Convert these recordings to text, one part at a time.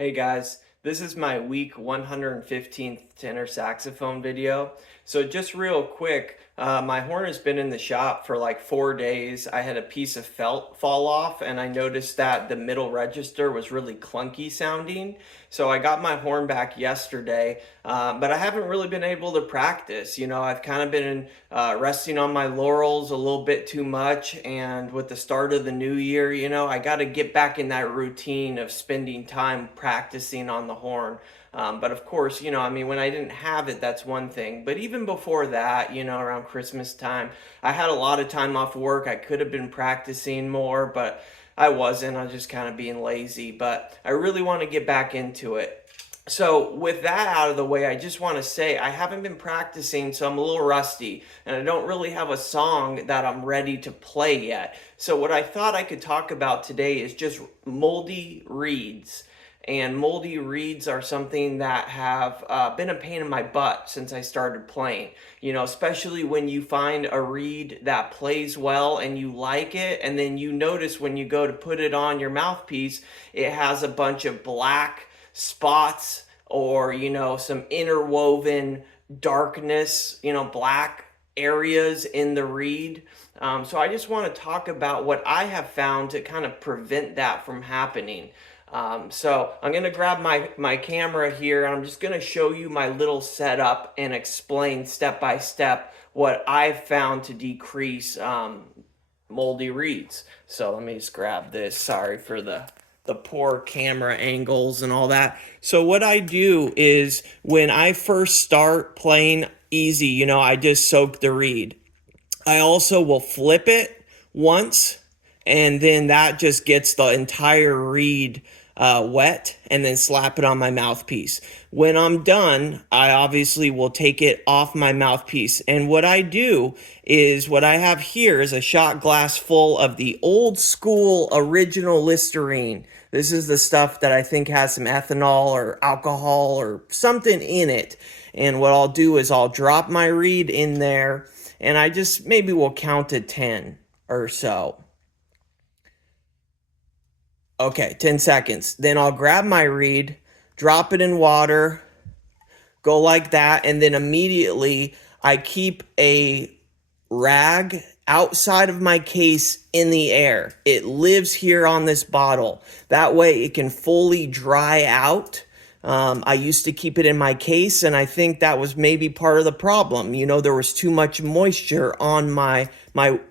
Hey guys, this is my week 115th tenor saxophone video. So just real quick, my horn has been in the shop for like 4 days. I had a piece of felt fall off and I noticed that the middle register was really clunky sounding. So I got my horn back yesterday, but I haven't really been able to practice. I've kind of been resting on my laurels a little bit too much, and with the start of the new year, I got to get back in that routine of spending time practicing on the horn. But of course, when I didn't have it, that's one thing. But even before that, around Christmas time, I had a lot of time off work. I could have been practicing more, but I wasn't. I was just kind of being lazy. But I really want to get back into it. So with that out of the way, I just want to say I haven't been practicing, so I'm a little rusty, and I don't really have a song that I'm ready to play yet. So what I thought I could talk about today is just moldy reeds. And moldy reeds are something that have been a pain in my butt since I started playing. Especially when you find a reed that plays well and you like it, and then you notice when you go to put it on your mouthpiece, it has a bunch of black spots or, some interwoven darkness, black areas in the reed. So I just want to talk about what I have found to kind of prevent that from happening. So I'm going to grab my camera here, and I'm just going to show you my little setup and explain step by step what I've found to decrease moldy reeds. So let me just grab this. Sorry for the poor camera angles and all that. So what I do is when I first start playing easy, I just soak the reed. I also will flip it once, and then that just gets the entire reed wet, and then slap it on my mouthpiece. When I'm done, I obviously will take it off my mouthpiece. And what I do is, what I have here is a shot glass full of the old school original Listerine. This is the stuff that I think has some ethanol or alcohol or something in it. And what I'll do is I'll drop my reed in there, and I just maybe will count to 10 or so. Okay, 10 seconds. Then I'll grab my reed, drop it in water, go like that, and then immediately I keep a rag outside of my case in the air. It lives here on this bottle. That way it can fully dry out. I used to keep it in my case, and I think that was maybe part of the problem. There was too much moisture on my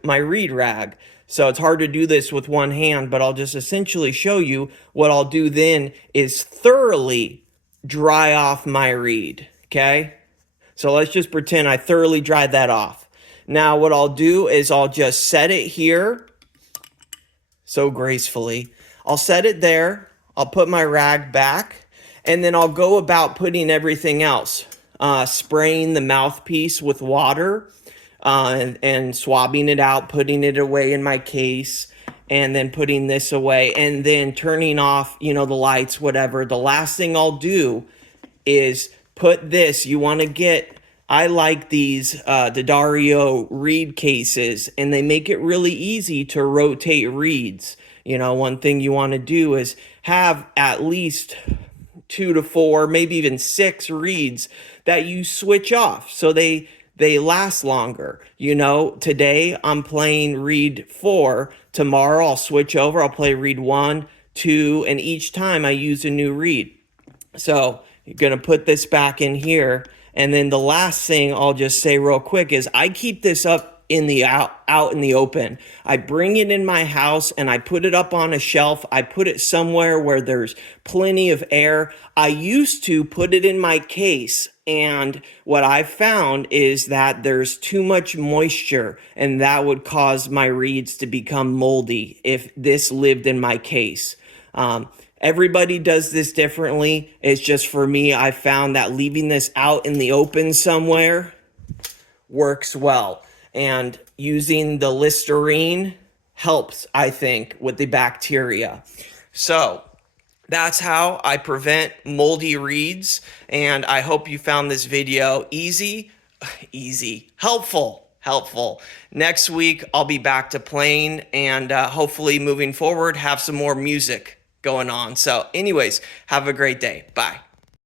reed rag. So it's hard to do this with one hand, but I'll just essentially show you what I'll do then is thoroughly dry off my reed, okay? So let's just pretend I thoroughly dried that off. Now what I'll do is I'll just set it here so gracefully. I'll set it there. I'll put my rag back, and then I'll go about putting everything else. Spraying the mouthpiece with water, and swabbing it out, putting it away in my case, and then putting this away, and then turning off, the lights, whatever. The last thing I'll do is put this. I like these D'Addario reed cases, and they make it really easy to rotate reeds. One thing you want to do is have at least 2 to 4, maybe even 6 reeds that you switch off so they last longer. Today I'm playing reed 4. Tomorrow I'll switch over. I'll play reed 1, 2, and each time I use a new reed. So you're going to put this back in here. And then the last thing I'll just say real quick is I keep this up out in the open. I bring it in my house and I put it up on a shelf. I put it somewhere where there's plenty of air. I used to put it in my case, and what I've found is that there's too much moisture, and that would cause my reeds to become moldy if this lived in my case. Everybody does this differently. It's just for me, I found that leaving this out in the open somewhere works well. And using the Listerine helps, I think, with the bacteria. So that's how I prevent moldy reeds. And I hope you found this video helpful. Next week, I'll be back to playing, and hopefully moving forward, have some more music. going on. So anyways, have a great day. Bye.